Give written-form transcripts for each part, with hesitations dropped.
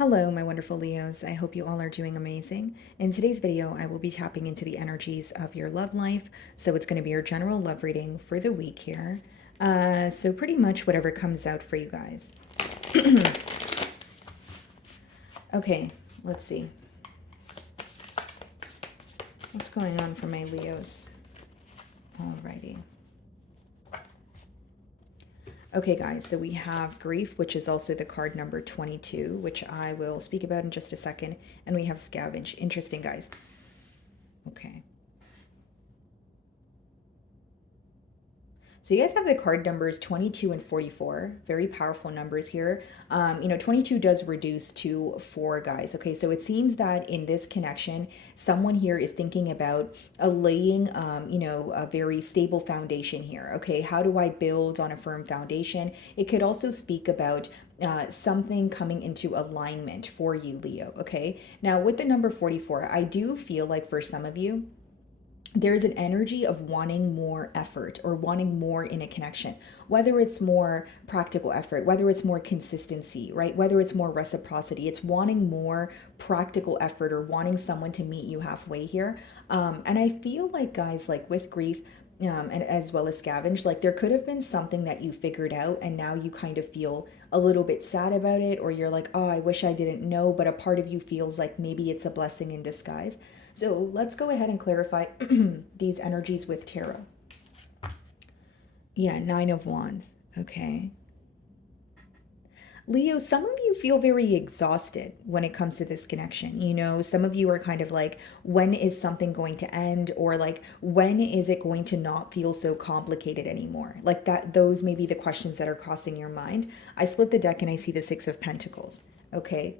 Hello, my wonderful Leos. I hope you all are doing amazing. In today's video, I will be tapping into the energies of your love life. So it's going to be your general love reading for the week here. So pretty much whatever comes out for you guys. Okay, let's see. What's going on for my Leos? Alrighty. Okay, guys, so we have grief, which is also the card number 22, which I will speak about in just a second. And we have scavenge. Interesting, guys. Okay. So you guys have the card numbers 22 and 44. Very powerful numbers here. 22 does reduce to 4, guys. Okay, so it seems that in this connection, someone here is thinking about laying, a very stable foundation here. Okay, how do I build on a firm foundation? It could also speak about something coming into alignment for you, Leo. Okay, now with the number 44, I do feel like for some of you, there's an energy of wanting more effort or wanting more in a connection, whether it's more practical effort, whether it's more consistency, right? Whether it's more reciprocity, it's wanting more practical effort or wanting someone to meet you halfway here. And I feel like, guys, like with grief, and as well as scavenge, like there could have been something that you figured out and now you kind of feel a little bit sad about it, or you're like, oh, I wish I didn't know, but a part of you feels like maybe it's a blessing in disguise. So let's go ahead and clarify these energies with tarot. Yeah, Nine of Wands. Okay. Leo, some of you feel very exhausted when it comes to this connection. Some of you are kind of like, when is something going to end? Or like, when is it going to not feel so complicated anymore? Like that, those may be the questions that are crossing your mind. I split the deck and I see the Six of Pentacles. Okay.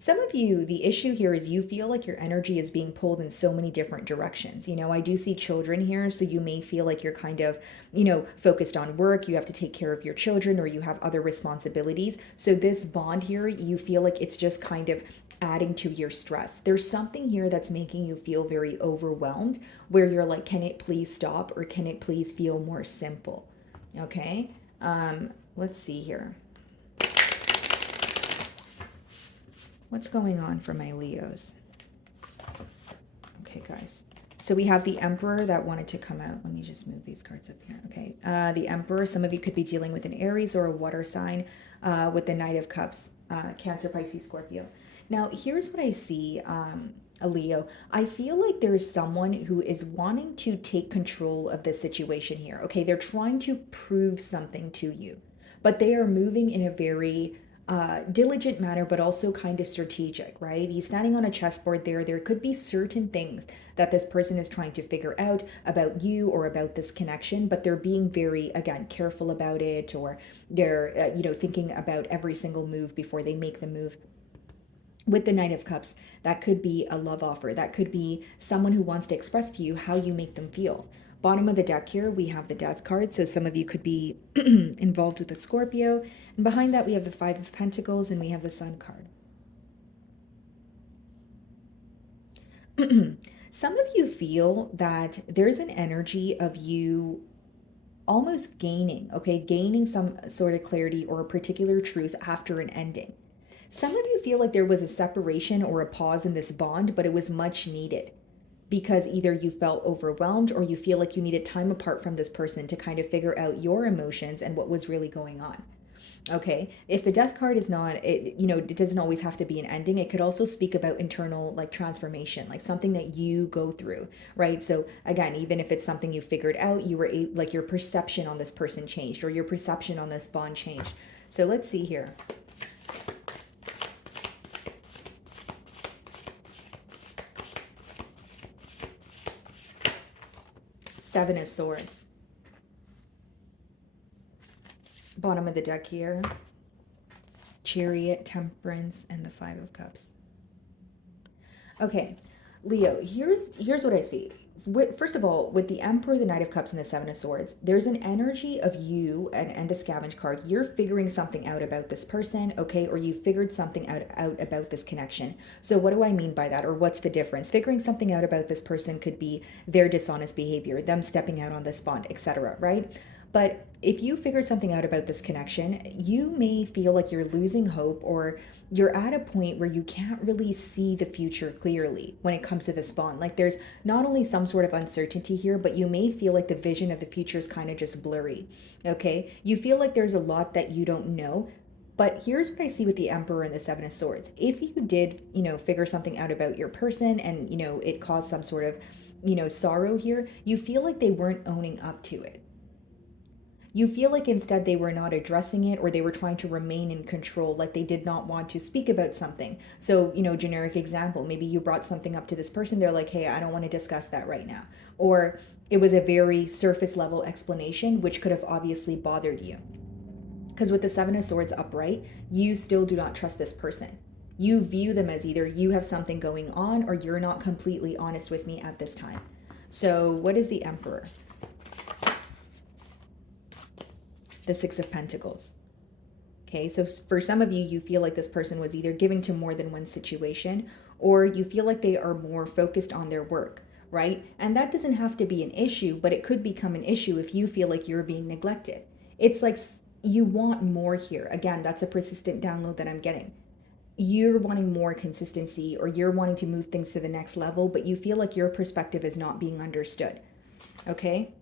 Some of you, the issue here is you feel like your energy is being pulled in so many different directions. I do see children here, so you may feel like you're kind of, focused on work, you have to take care of your children, or you have other responsibilities. So this bond here, you feel like it's just kind of adding to your stress. There's something here that's making you feel very overwhelmed, where you're like, can it please stop, or can it please feel more simple? Okay, let's see here. What's going on for my Leos? Okay, guys. So we have the Emperor that wanted to come out. Let me just move these cards up here. Okay. The Emperor, some of you could be dealing with an Aries or a water sign with the Knight of Cups, Cancer, Pisces, Scorpio. Now, here's what I see, a Leo. I feel like there is someone who is wanting to take control of this situation here. Okay. They're trying to prove something to you, but they are moving in a very diligent manner, but also kind of strategic, right? He's standing on a chessboard there. There could be certain things that this person is trying to figure out about you or about this connection, but they're being very, again, careful about it, or they're, thinking about every single move before they make the move. With the Knight of Cups, that could be a love offer. That could be someone who wants to express to you how you make them feel. Bottom of the deck here, we have the Death card. So some of you could be involved with a Scorpio. And behind that, we have the Five of Pentacles and we have the Sun card. Some of you feel that there's an energy of you almost gaining some sort of clarity or a particular truth after an ending. Some of you feel like there was a separation or a pause in this bond, but it was much needed, because either you felt overwhelmed or you feel like you needed time apart from this person to kind of figure out your emotions and what was really going on. Okay, if the Death card is not, it doesn't always have to be an ending. It could also speak about internal, like, transformation, like something that you go through, right? So again, even if it's something you figured out, you were like, your perception on this person changed, or your perception on this bond changed. So let's see here. Seven of Swords. Bottom of the deck here. Chariot, Temperance, and the Five of Cups. Okay, Leo, here's what I see. First of all, with the Emperor, the Knight of Cups, and the Seven of Swords, there's an energy of you and the Scavenge card. You're figuring something out about this person, okay? Or you figured something out about this connection. So what do I mean by that? Or what's the difference? Figuring something out about this person could be their dishonest behavior, them stepping out on this bond, etc., right? But if you figured something out about this connection, you may feel like you're losing hope, or you're at a point where you can't really see the future clearly when it comes to this bond. Like there's not only some sort of uncertainty here, but you may feel like the vision of the future is kind of just blurry. Okay? You feel like there's a lot that you don't know. But here's what I see with the Emperor and the Seven of Swords. If you did, figure something out about your person and, it caused some sort of, sorrow here, you feel like they weren't owning up to it. You feel like instead they were not addressing it, or they were trying to remain in control, like they did not want to speak about something. So, generic example, maybe you brought something up to this person, they're like, hey, I don't want to discuss that right now. Or it was a very surface level explanation, which could have obviously bothered you. Because with the Seven of Swords upright, you still do not trust this person. You view them as either you have something going on or you're not completely honest with me at this time. So what is the Emperor? The Six of Pentacles. Okay, so for some of you, you feel like this person was either giving to more than one situation, or you feel like they are more focused on their work, right? And that doesn't have to be an issue, but it could become an issue if you feel like you're being neglected. It's like you want more here. Again, that's a persistent download that I'm getting. You're wanting more consistency, or you're wanting to move things to the next level, but you feel like your perspective is not being understood. Okay?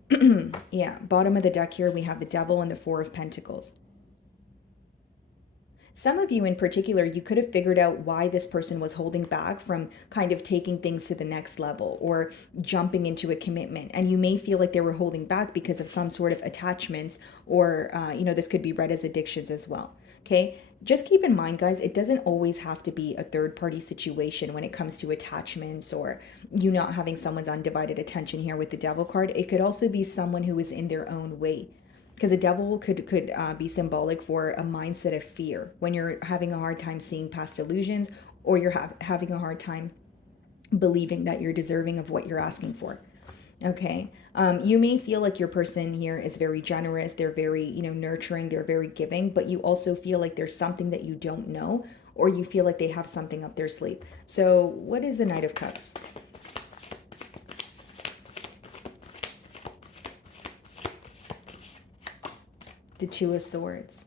Yeah, bottom of the deck here, we have the Devil and the Four of Pentacles. Some of you in particular, you could have figured out why this person was holding back from kind of taking things to the next level or jumping into a commitment. And you may feel like they were holding back because of some sort of attachments, or, this could be read as addictions as well. Okay. Just keep in mind, guys, it doesn't always have to be a third party situation when it comes to attachments, or you not having someone's undivided attention here with the Devil card. It could also be someone who is in their own way. Because a devil could be symbolic for a mindset of fear when you're having a hard time seeing past illusions, or you're having a hard time believing that you're deserving of what you're asking for. Okay. You may feel like your person here is very generous. They're very, nurturing. They're very giving, but you also feel like there's something that you don't know, or you feel like they have something up their sleeve. So what is the Knight of Cups? The Two of Swords.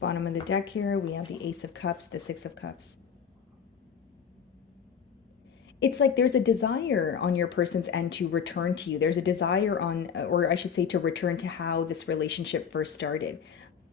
Bottom of the deck here, we have the Ace of Cups, the Six of Cups. It's like there's a desire on your person's end to return to you. There's a desire on, or I should say, to return to how this relationship first started.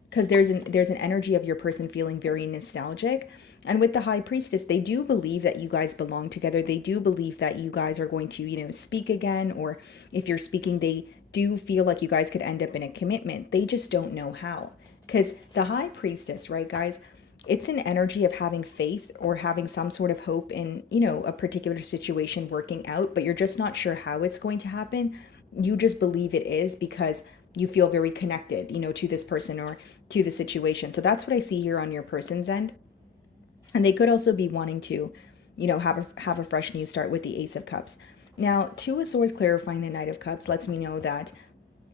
Because there's an energy of your person feeling very nostalgic. And with the High Priestess, they do believe that you guys belong together. They do believe that you guys are going to, speak again. Or if you're speaking, they do feel like you guys could end up in a commitment. They just don't know how. Because the High Priestess, right, guys, it's an energy of having faith or having some sort of hope in, a particular situation working out, but you're just not sure how it's going to happen. You just believe it is because you feel very connected, to this person or to the situation. So that's what I see here on your person's end. And they could also be wanting to, have a fresh new start with the Ace of Cups. Now, Two of Swords clarifying the Knight of Cups lets me know that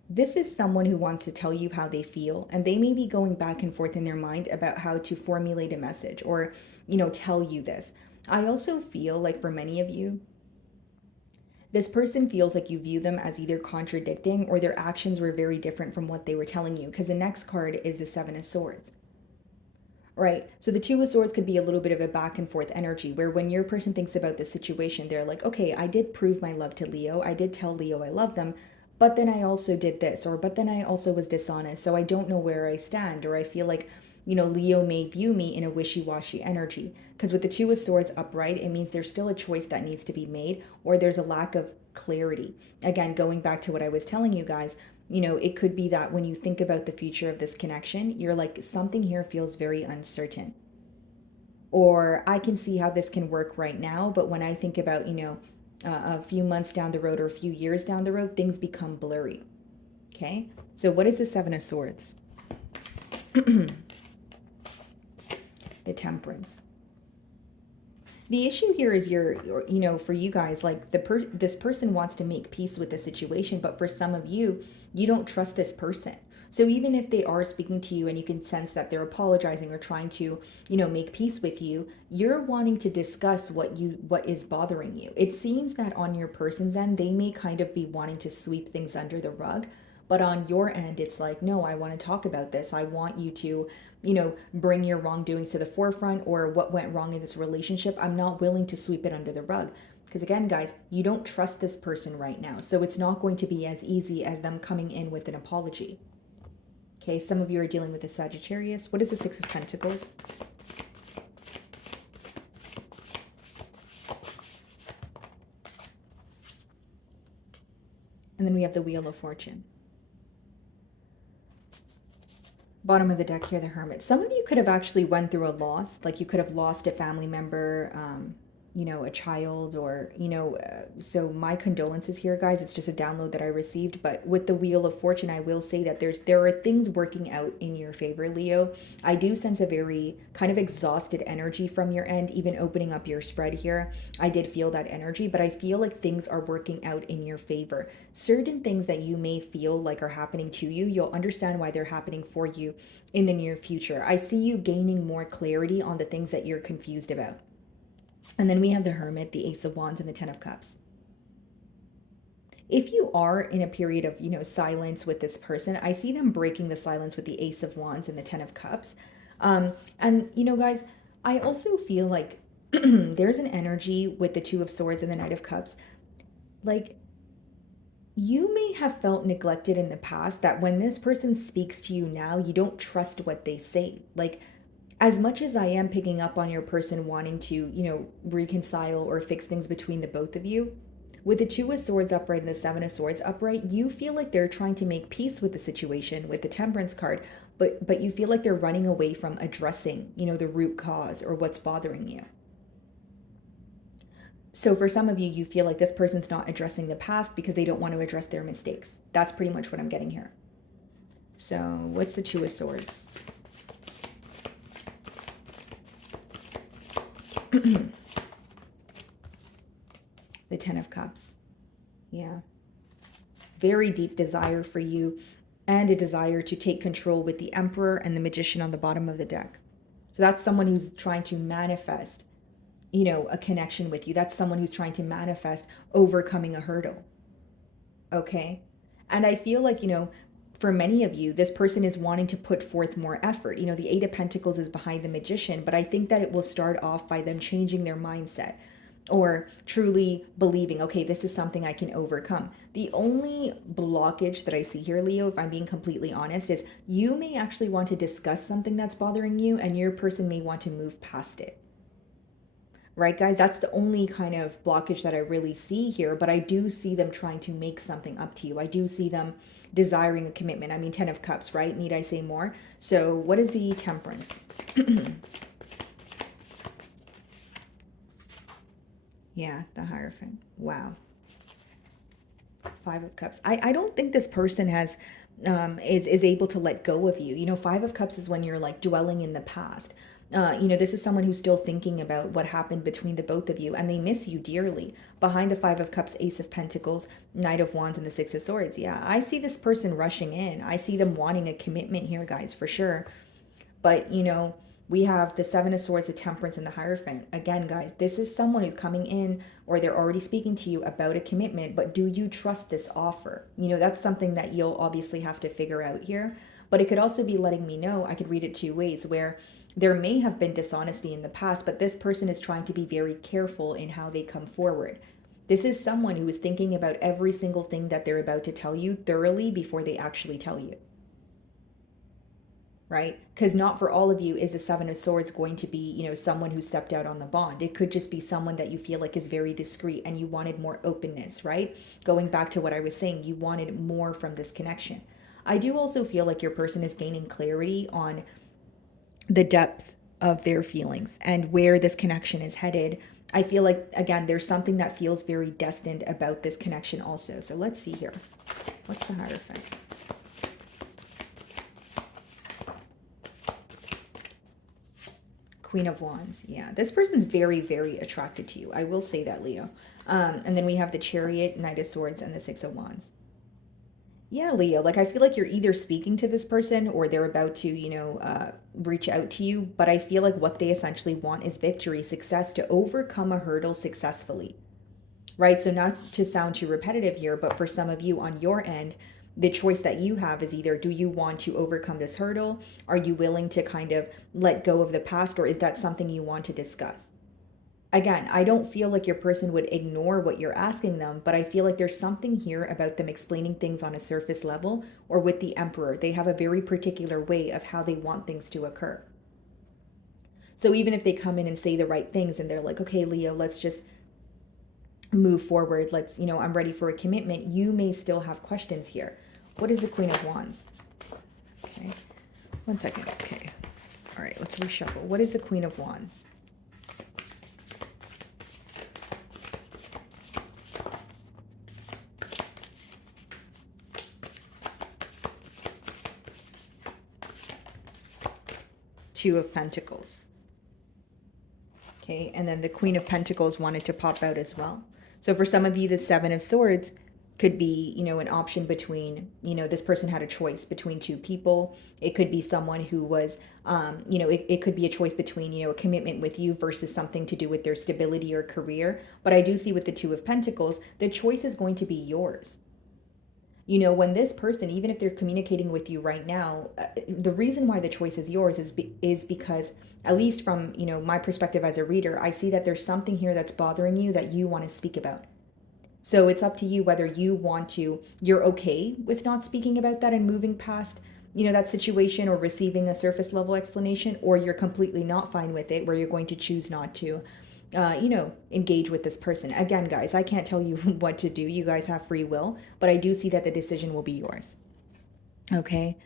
this is someone who wants to tell you how they feel, and they may be going back and forth in their mind about how to formulate a message or, tell you this. I also feel like for many of you, this person feels like you view them as either contradicting or their actions were very different from what they were telling you, because the next card is the Seven of Swords. Right. So the Two of Swords could be a little bit of a back and forth energy where when your person thinks about this situation, they're like, okay, I did prove my love to Leo. I did tell Leo I love them, but then I also did this, or but then I also was dishonest. So I don't know where I stand, or I feel like, Leo may view me in a wishy-washy energy. Because with the Two of Swords upright, it means there's still a choice that needs to be made, or there's a lack of clarity. Again, going back to what I was telling you guys, it could be that when you think about the future of this connection, you're like, something here feels very uncertain. Or I can see how this can work right now, but when I think about, a few months down the road or a few years down the road, things become blurry. Okay? So what is the Seven of Swords? The Temperance. The issue here is for you guys, like this person wants to make peace with the situation, but for some of you, you don't trust this person. So even if they are speaking to you and you can sense that they're apologizing or trying to, make peace with you, you're wanting to discuss what is bothering you. It seems that on your person's end, they may kind of be wanting to sweep things under the rug, but on your end, it's like, no, I want to talk about this. I want you to, bring your wrongdoings to the forefront or what went wrong in this relationship. I'm not willing to sweep it under the rug. Because again, guys, you don't trust this person right now. So it's not going to be as easy as them coming in with an apology. Okay, some of you are dealing with a Sagittarius. What is the Six of Pentacles? And then we have the Wheel of Fortune. Bottom of the deck here, the Hermit. Some of you could have actually went through a loss. Like you could have lost a family member, a child, or, so my condolences here, guys. It's just a download that I received. But with the Wheel of Fortune, I will say that there are things working out in your favor, Leo. I do sense a very kind of exhausted energy from your end, even opening up your spread here. I did feel that energy, but I feel like things are working out in your favor. Certain things that you may feel like are happening to you, you'll understand why they're happening for you in the near future. I see you gaining more clarity on the things that you're confused about. And then we have the Hermit, the Ace of Wands, and the Ten of Cups. If you are in a period of, silence with this person, I see them breaking the silence with the Ace of Wands and the Ten of Cups. And, guys, I also feel like there's an energy with the Two of Swords and the Knight of Cups. Like, you may have felt neglected in the past, that when this person speaks to you now, you don't trust what they say. Like, as much as I am picking up on your person wanting to, reconcile or fix things between the both of you, with the Two of Swords upright and the Seven of Swords upright, you feel like they're trying to make peace with the situation with the Temperance card, but you feel like they're running away from addressing, the root cause or what's bothering you. So for some of you, you feel like this person's not addressing the past because they don't want to address their mistakes. That's pretty much what I'm getting here. So what's the Two of Swords? The Ten of Cups. Yeah. Very deep desire for you, and a desire to take control with the Emperor and the Magician on the bottom of the deck. So that's someone who's trying to manifest, a connection with you. That's someone who's trying to manifest overcoming a hurdle. Okay? And I feel like, for many of you, this person is wanting to put forth more effort. The Eight of Pentacles is behind the Magician, but I think that it will start off by them changing their mindset or truly believing, okay, this is something I can overcome. The only blockage that I see here, Leo, if I'm being completely honest, is you may actually want to discuss something that's bothering you and your person may want to move past it. Right, guys? That's the only kind of blockage that I really see here, but I do see them trying to make something up to you. I do see them desiring a commitment. I mean, Ten of Cups, right? Need I say more? So what is the Temperance? Yeah, the Hierophant. Wow. Five of Cups. I don't think this person has is able to let go of you. Five of Cups is when you're like dwelling in the past. This is someone who's still thinking about what happened between the both of you, and they miss you dearly. Behind the Five of Cups, Ace of Pentacles, Knight of Wands, and the Six of Swords. Yeah, I see this person rushing in. I see them wanting a commitment here, guys, for sure. But, we have the Seven of Swords, the Temperance, and the Hierophant. Again, guys, this is someone who's coming in, or they're already speaking to you about a commitment, but do you trust this offer? That's something that you'll obviously have to figure out here. But it could also be letting me know, I could read it two ways, where there may have been dishonesty in the past, but this person is trying to be very careful in how they come forward. This is someone who is thinking about every single thing that they're about to tell you thoroughly before they actually tell you. Right? Because not for all of you is the Seven of Swords going to be, someone who stepped out on the bond. It could just be someone that you feel like is very discreet and you wanted more openness, right? Going back to what I was saying, you wanted more from this connection. I do also feel like your person is gaining clarity on the depth of their feelings and where this connection is headed. I feel like, again, there's something that feels very destined about this connection also. So let's see here. What's the Hierophant? Queen of Wands. Yeah, this person's very, very attracted to you. I will say that, Leo. And then we have the Chariot, Knight of Swords, and the Six of Wands. Yeah, Leo, like I feel like you're either speaking to this person or they're about to, reach out to you. But I feel like what they essentially want is victory, success, to overcome a hurdle successfully, right? So, not to sound too repetitive here, but for some of you on your end, the choice that you have is either do you want to overcome this hurdle? Are you willing to kind of let go of the past, or is that something you want to discuss? Again, I don't feel like your person would ignore what you're asking them, but I feel like there's something here about them explaining things on a surface level, or with the Emperor. They have a very particular way of how they want things to occur. So even if they come in and say the right things and they're like, okay, Leo, let's just move forward. Let's, I'm ready for a commitment. You may still have questions here. What is the Queen of Wands? Okay. One second. Okay. All right, let's reshuffle. What is the Queen of Wands? Two of Pentacles. Okay, and then the Queen of Pentacles wanted to pop out as well. So for some of you, the Seven of Swords could be, an option between, this person had a choice between two people. It could be someone who was, it could be a choice between, a commitment with you versus something to do with their stability or career. But I do see with the Two of Pentacles, the choice is going to be yours. When this person, even if they're communicating with you right now, the reason why the choice is yours is because, at least from my perspective as a reader, I see that there's something here that's bothering you that you want to speak about. So it's up to you whether you're okay with not speaking about that and moving past that situation, or receiving a surface level explanation, or you're completely not fine with it, where you're going to choose not to engage with this person. Again, guys, I can't tell you what to do. You guys have free will, but I do see that the decision will be yours. Okay.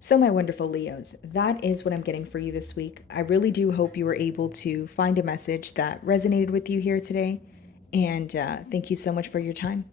So, my wonderful Leos, that is what I'm getting for you this week. I really do hope you were able to find a message that resonated with you here today. And thank you so much for your time.